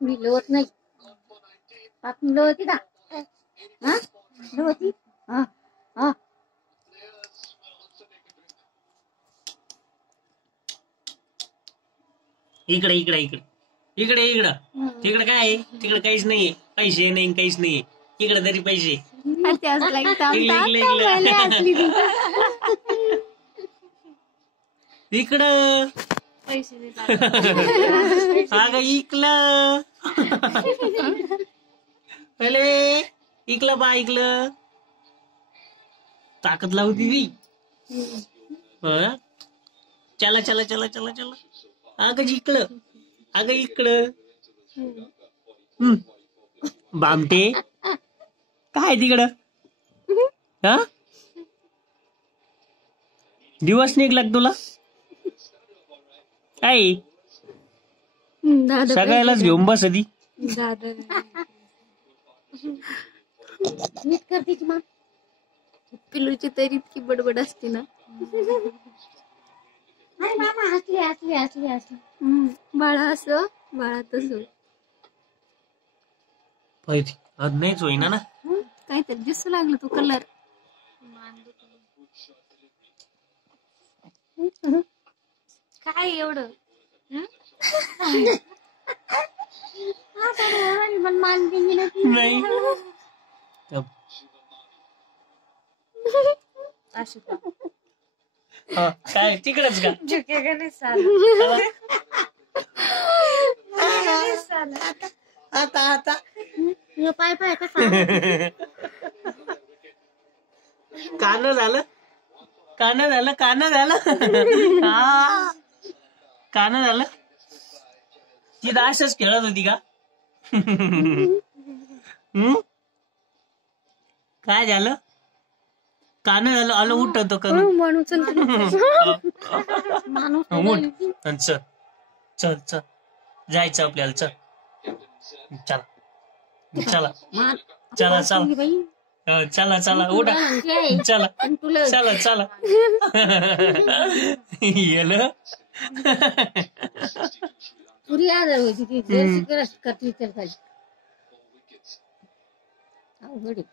पापणी लोत नाही. पापणी लोती का? हा लोती. हा हा इकडे इकडे इकडे इकडे इकडं तिकडे काय आहे? तिकडे काहीच नाहीये. पैसे नाही काहीच नाहीये. इकडे तरी पैसे. इकडं पैसे अगं इकलं. अरे इकलं बा इकलं. ताकद लावती ती. चला चला चला चला चला. अगं इकडं अगं इकडं. बामटे काय तिकडं? हा दिवस निघला तुला काय? सगळ्यालाच घेऊन बस ती. नीट करते की मग. पिल्लूची तरी इतकी बडबड असते ना. अरे मामा हसले हसले हसले हसले. बाळा असं बाळा तसं आज नाहीच होईना ना. काहीतरी दिसू लागलं तो कलर. काय एवढं नाही काय तिकडच का? झुकेगा नहीं साला. आता आता पाय पाय कसा कान झालं कान झालं कान झालं. कान झालं. ती अशाच खेळत होती का? काय झालं? कान झालं. आलं उठवतो का? चल चल चल जायचं आपल्याला. चल चला चला चला चला चला चला उठा. चला चला चला येलं. पुरी आजार होती ती जर्सी करते तर काय अवघड आहे.